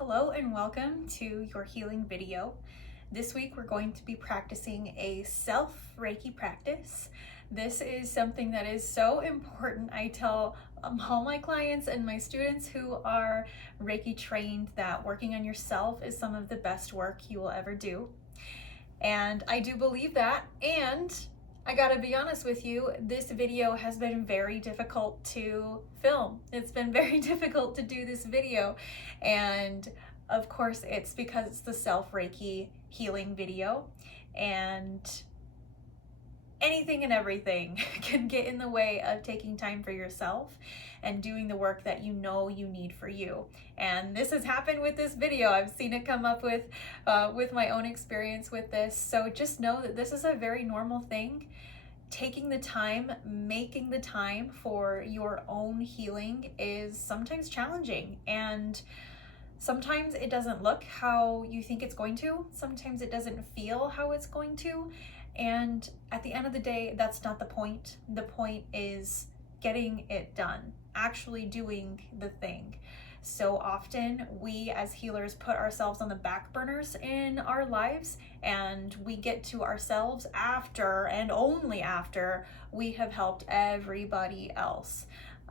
Hello and welcome to your healing video. This week we're going to be practicing a self Reiki practice. This is something that is so important. I tell all my clients and my students who are Reiki trained that working on yourself is some of the best work you will ever do. And I do believe that. And I gotta be honest with you, this video has been very difficult to film. It's been very difficult to do this video. And of course, it's because it's the self Reiki healing video. And anything and everything can get in the way of taking time for yourself and doing the work that you know you need for you. And this has happened with this video. I've seen it come up with my own experience with this. So just know that this is a very normal thing. Taking the time, making the time for your own healing is sometimes challenging, and sometimes it doesn't look how you think it's going to. Sometimes it doesn't feel how it's going to. And at the end of the day, that's not the point. The point is getting it done, actually doing the thing. So often we as healers put ourselves on the back burners in our lives, and we get to ourselves after and only after we have helped everybody else.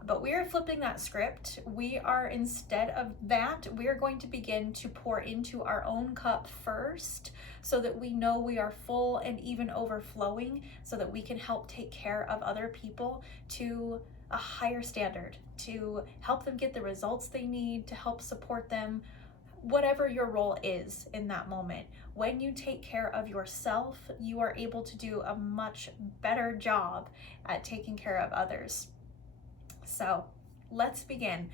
But we are flipping that script. We are, instead of that, we are going to begin to pour into our own cup first, so that we know we are full and even overflowing, so that we can help take care of other people to a higher standard, to help them get the results they need, to help support them, whatever your role is in that moment. When you take care of yourself, you are able to do a much better job at taking care of others. So let's begin.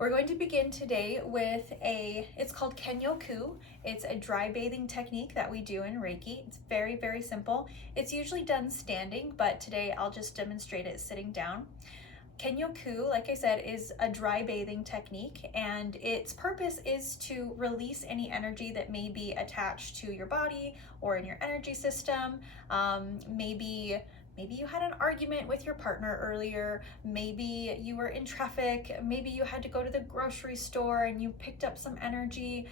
We're going to begin today with it's called Kenyoku. It's a dry bathing technique that we do in Reiki. It's very, very simple. It's usually done standing, but today I'll just demonstrate it sitting down. Kenyoku, like I said, is a dry bathing technique, and its purpose is to release any energy that may be attached to your body or in your energy system. Maybe you had an argument with your partner earlier. Maybe you were in traffic. Maybe you had to go to the grocery store and you picked up some energy.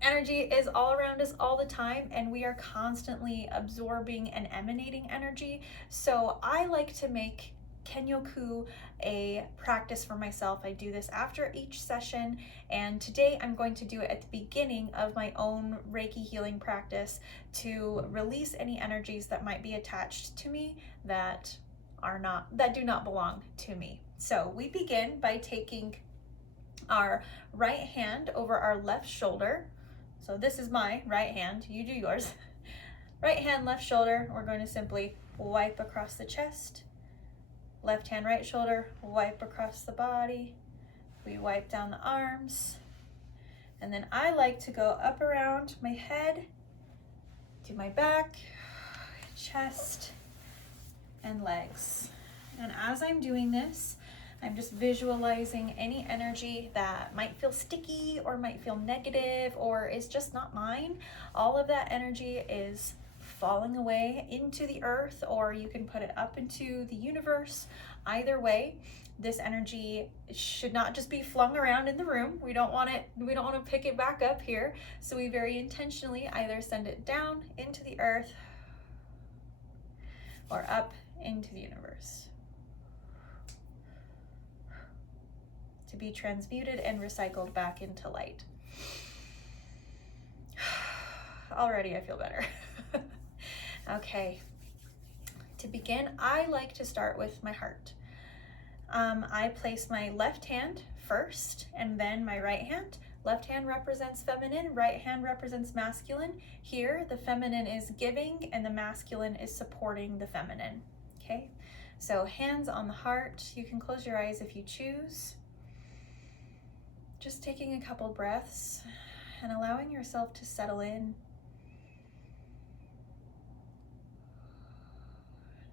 Energy is all around us all the time, and we are constantly absorbing and emanating energy. So I like to make Kenyoku a practice for myself. I do this after each session, and today I'm going to do it at the beginning of my own Reiki healing practice to release any energies that might be attached to me that do not belong to me. So we begin by taking our right hand over our left shoulder. So this is my right hand, you do yours. Right hand, left shoulder. We're going to simply wipe across the chest. Left hand, right shoulder, wipe across the body. We wipe down the arms. And then I like to go up around my head to my back, chest, and legs. And as I'm doing this, I'm just visualizing any energy that might feel sticky or might feel negative or is just not mine. All of that energy is falling away into the earth, or you can put it up into the universe. Either way, this energy should not just be flung around in the room. We don't want to pick it back up here. So we very intentionally either send it down into the earth or up into the universe to be transmuted and recycled back into light. Already I feel better. Okay, to begin, I like to start with my heart. I place my left hand first and then my right hand. Left hand represents feminine, right hand represents masculine. Here, the feminine is giving and the masculine is supporting the feminine. Okay, so hands on the heart. You can close your eyes if you choose. Just taking a couple breaths and allowing yourself to settle in.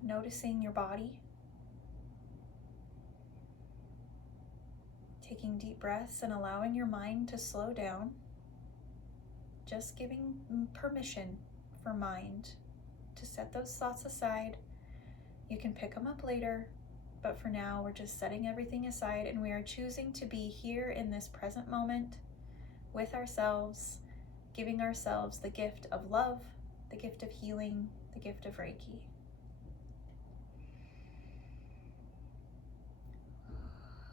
Noticing your body. Taking deep breaths and allowing your mind to slow down. Just giving permission for mind to set those thoughts aside. You can pick them up later, but for now we're just setting everything aside, and we are choosing to be here in this present moment with ourselves, giving ourselves the gift of love, the gift of healing, the gift of Reiki.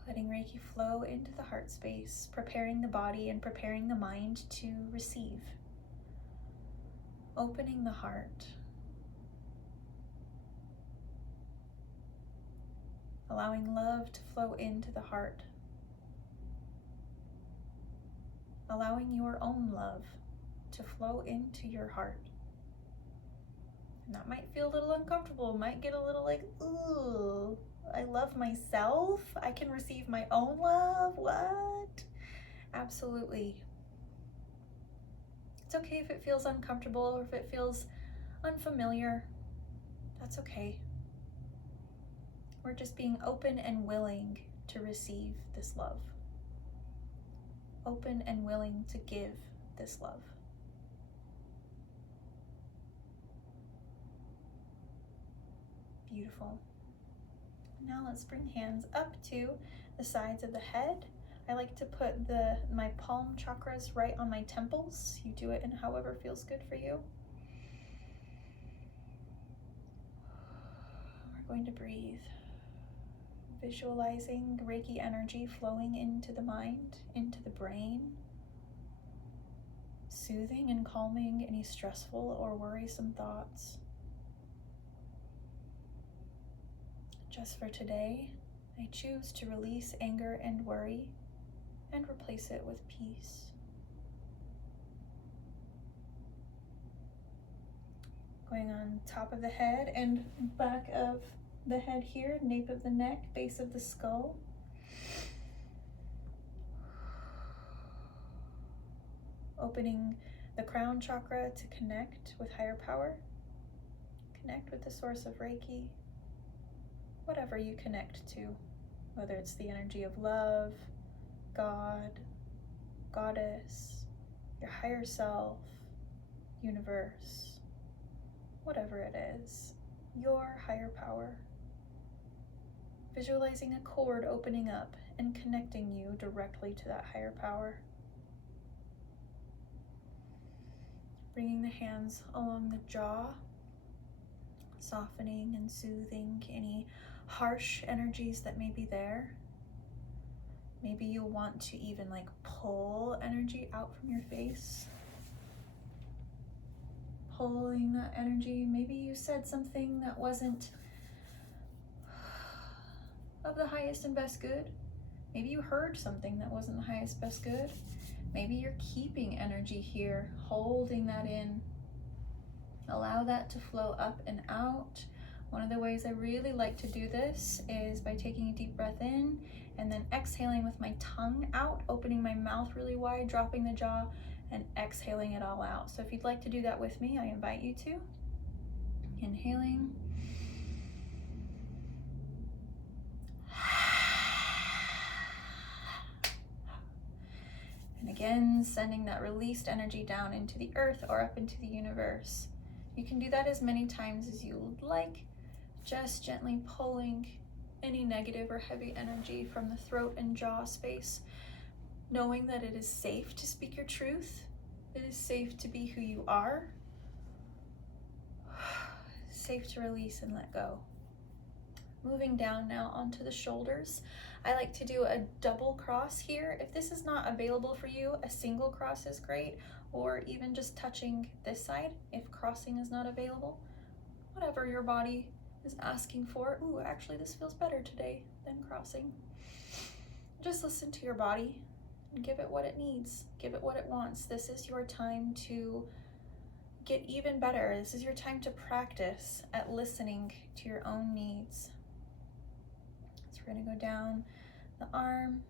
Letting Reiki flow into the heart space, preparing the body and preparing the mind to receive. Opening the heart. Allowing love to flow into the heart. Allowing your own love to flow into your heart. And that might feel a little uncomfortable, might get a little like, ooh, I love myself. I can receive my own love. What? Absolutely. It's okay if it feels uncomfortable or if it feels unfamiliar. That's okay. We're just being open and willing to receive this love. Open and willing to give this love. Beautiful. Now let's bring hands up to the sides of the head. I like to put my palm chakras right on my temples. You do it in however feels good for you. We're going to breathe. Visualizing Reiki energy flowing into the mind, into the brain, soothing and calming any stressful or worrisome thoughts. Just for today, I choose to release anger and worry and replace it with peace. Going on top of the head and back of the head here, nape of the neck, base of the skull. Opening the crown chakra to connect with higher power. Connect with the source of Reiki. Whatever you connect to, whether it's the energy of love, God, Goddess, your higher self, universe, whatever it is, your higher power. Visualizing a cord opening up and connecting you directly to that higher power. Bringing the hands along the jaw, softening and soothing any harsh energies that may be there. Maybe you'll want to even like pull energy out from your face. Pulling that energy. Maybe you said something that wasn't of the highest and best good. Maybe you heard something that wasn't the highest, best good. Maybe you're keeping energy here, holding that in. Allow that to flow up and out. One of the ways I really like to do this is by taking a deep breath in and then exhaling with my tongue out, opening my mouth really wide, dropping the jaw, and exhaling it all out. So if you'd like to do that with me, I invite you to. Inhaling. And again, sending that released energy down into the earth or up into the universe. You can do that as many times as you would like, just gently pulling any negative or heavy energy from the throat and jaw space, knowing that it is safe to speak your truth. It is safe to be who you are. Safe to release and let go. Moving down now onto the shoulders. I like to do a double cross here. If this is not available for you, a single cross is great, or even just touching this side if crossing is not available. Whatever your body is asking for. Ooh, actually this feels better today than crossing. Just listen to your body and give it what it needs. Give it what it wants. This is your time to get even better. This is your time to practice at listening to your own needs. So we're gonna go down the arm,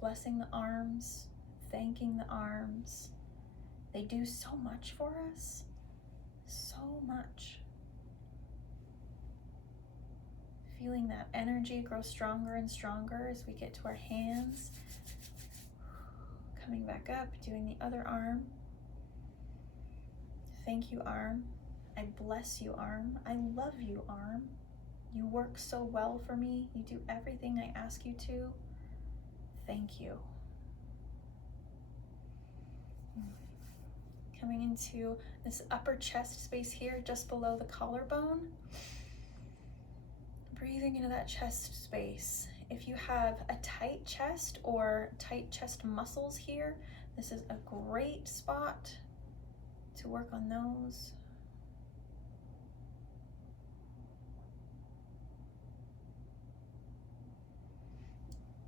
blessing the arms, thanking the arms. They do so much for us, so much. Feeling that energy grow stronger and stronger as we get to our hands. Coming back up, doing the other arm. Thank you, arm. I bless you, arm. I love you, arm. You work so well for me. You do everything I ask you to. Thank you. Coming into this upper chest space here, just below the collarbone. Breathing into that chest space. If you have a tight chest or tight chest muscles here, this is a great spot to work on those.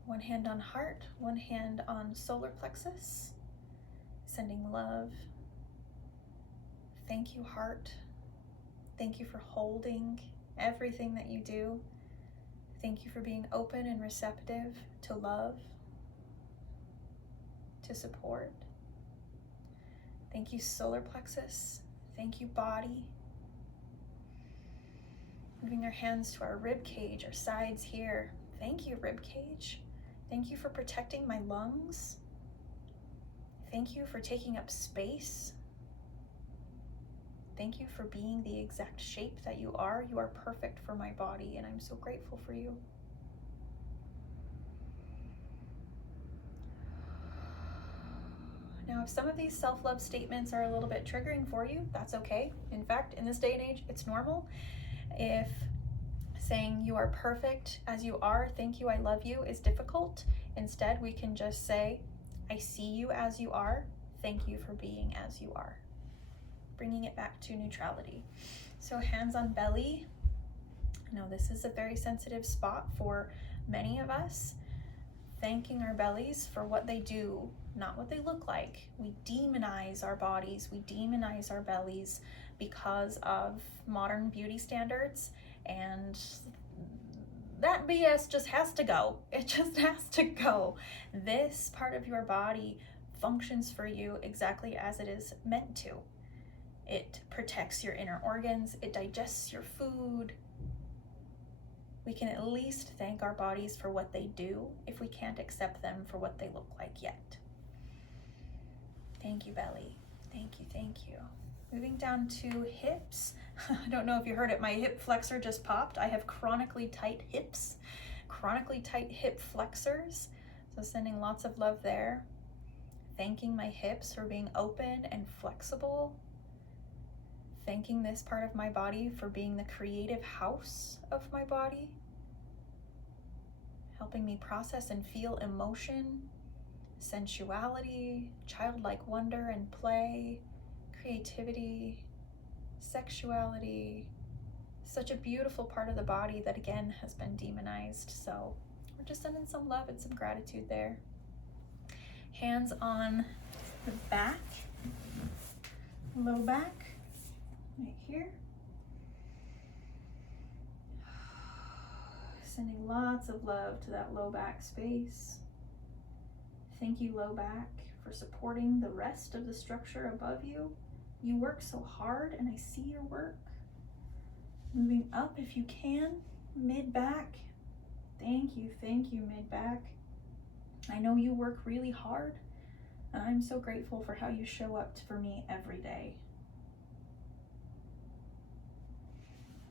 One hand on heart, one hand on solar plexus. Sending love. Thank you, heart. Thank you for holding everything that you do. Thank you for being open and receptive to love, to support. Thank you, solar plexus. Thank you, body. Moving our hands to our rib cage, our sides here. Thank you, rib cage. Thank you for protecting my lungs. Thank you for taking up space. Thank you for being the exact shape that you are. You are perfect for my body, and I'm so grateful for you. Now, if some of these self-love statements are a little bit triggering for you, that's okay. In fact, in this day and age, it's normal. If saying you are perfect as you are, thank you, I love you, is difficult, instead we can just say, I see you as you are, thank you for being as you are. Bringing it back to neutrality. So hands on belly. Now this is a very sensitive spot for many of us. Thanking our bellies for what they do, not what they look like. We demonize our bodies, we demonize our bellies because of modern beauty standards, and that BS just has to go. It just has to go. This part of your body functions for you exactly as it is meant to. It protects your inner organs, it digests your food. We can at least thank our bodies for what they do if we can't accept them for what they look like yet. Thank you, belly. Thank you, thank you. Moving down to hips. I don't know if you heard it, my hip flexor just popped. I have chronically tight hips, chronically tight hip flexors. So sending lots of love there. Thanking my hips for being open and flexible. Thanking this part of my body for being the creative house of my body. Helping me process and feel emotion, sensuality, childlike wonder and play, creativity, sexuality. Such a beautiful part of the body that again has been demonized. So we're just sending some love and some gratitude there. Hands on the back, low back. Right here. Sending lots of love to that low back space. Thank you, low back, for supporting the rest of the structure above you. You work so hard and I see your work. Moving up if you can, mid back. Thank you, mid back. I know you work really hard and I'm so grateful for how you show up for me every day.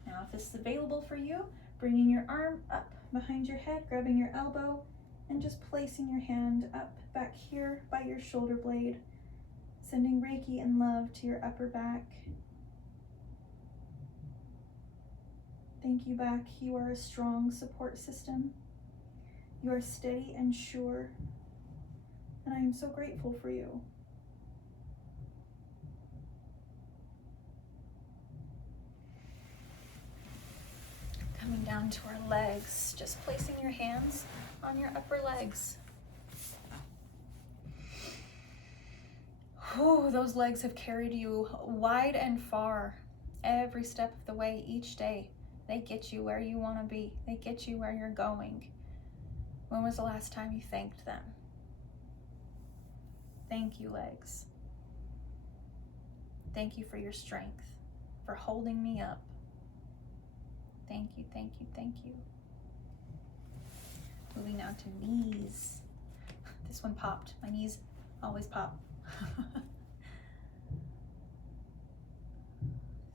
Now, if this is available for you, bringing your arm up behind your head, grabbing your elbow, and just placing your hand up back here by your shoulder blade, sending Reiki and love to your upper back. Thank you, back. You are a strong support system. You are steady and sure, and I am so grateful for you. Coming down to our legs, just placing your hands on your upper legs. Oh, those legs have carried you wide and far every step of the way each day. They get you where you want to be. They get you where you're going. When was the last time you thanked them? Thank you, legs. Thank you for your strength, for holding me up. Thank you, thank you, thank you. Moving now to knees. This one popped. My knees always pop.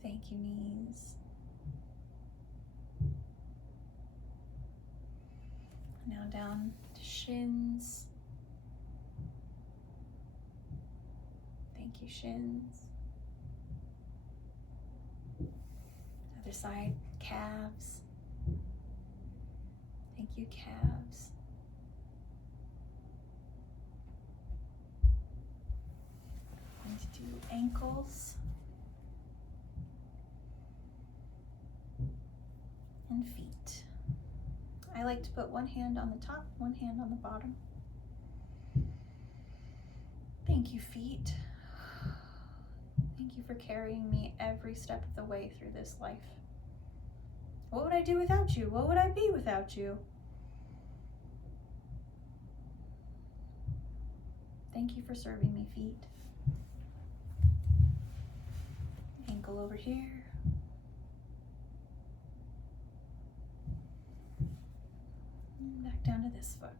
Thank you, knees. Now down to shins. Thank you, shins. Other side, calves. Thank you, calves. Going to do ankles and feet. I like to put one hand on the top, one hand on the bottom. Thank you, feet. Thank you for carrying me every step of the way through this life. What would I do without you? What would I be without you? Thank you for serving me, feet. Ankle over here. And back down to this foot.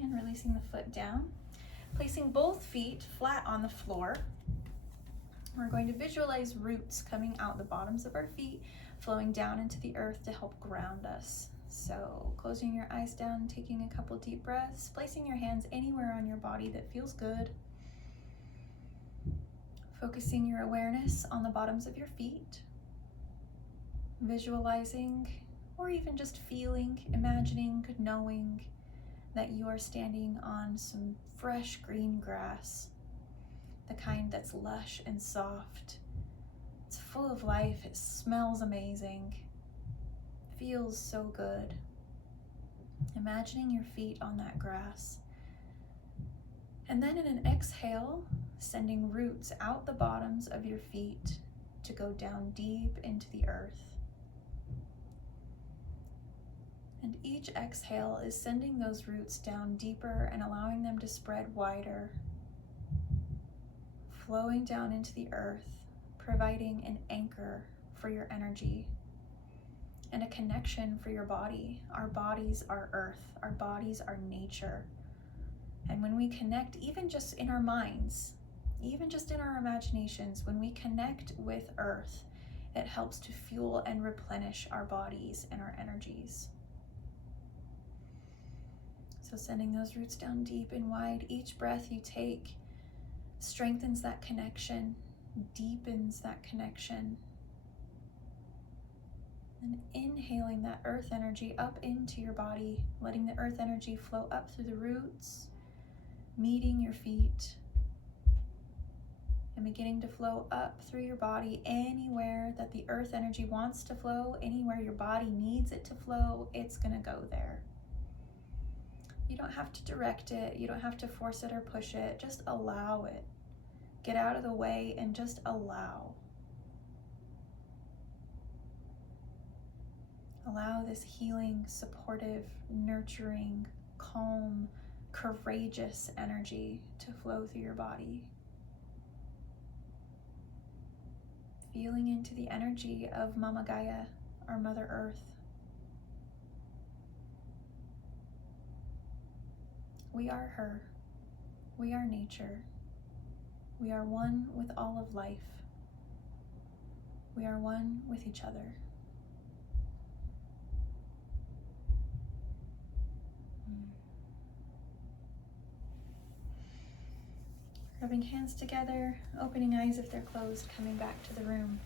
And releasing the foot down. Placing both feet flat on the floor. We're going to visualize roots coming out the bottoms of our feet, flowing down into the earth to help ground us. So closing your eyes down, taking a couple deep breaths, placing your hands anywhere on your body that feels good. Focusing your awareness on the bottoms of your feet. Visualizing, or even just feeling, imagining, knowing that you are standing on some fresh green grass, the kind that's lush and soft. It's full of life, it smells amazing, feels so good. Imagining your feet on that grass. And then in an exhale, sending roots out the bottoms of your feet to go down deep into the earth. And each exhale is sending those roots down deeper and allowing them to spread wider, flowing down into the earth, providing an anchor for your energy and a connection for your body. Our bodies are earth, our bodies are nature. And when we connect, even just in our minds, even just in our imaginations, when we connect with earth, it helps to fuel and replenish our bodies and our energies. So sending those roots down deep and wide, each breath you take strengthens that connection, deepens that connection. And inhaling that earth energy up into your body, letting the earth energy flow up through the roots, meeting your feet, and beginning to flow up through your body anywhere that the earth energy wants to flow, anywhere your body needs it to flow, it's gonna go there. You don't have to direct it, you don't have to force it or push it, just allow it. Get out of the way and just allow. Allow this healing, supportive, nurturing, calm, courageous energy to flow through your body. Feeling into the energy of Mama Gaia, our Mother Earth. We are her. We are nature. We are one with all of life. We are one with each other. Rubbing hands together, opening eyes if they're closed, coming back to the room.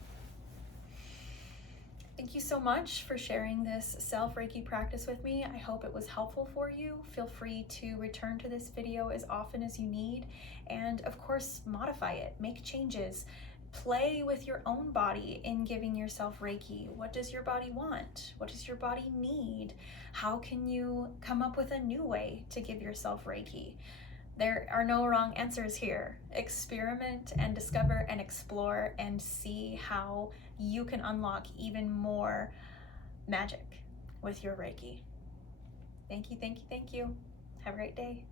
Thank you so much for sharing this self-Reiki practice with me. I hope it was helpful for you. Feel free to return to this video as often as you need, and of course, modify it, make changes. Play with your own body in giving yourself Reiki. What does your body want? What does your body need? How can you come up with a new way to give yourself Reiki? There are no wrong answers here. Experiment and discover and explore and see how you can unlock even more magic with your Reiki. Thank you, thank you, thank you. Have a great day.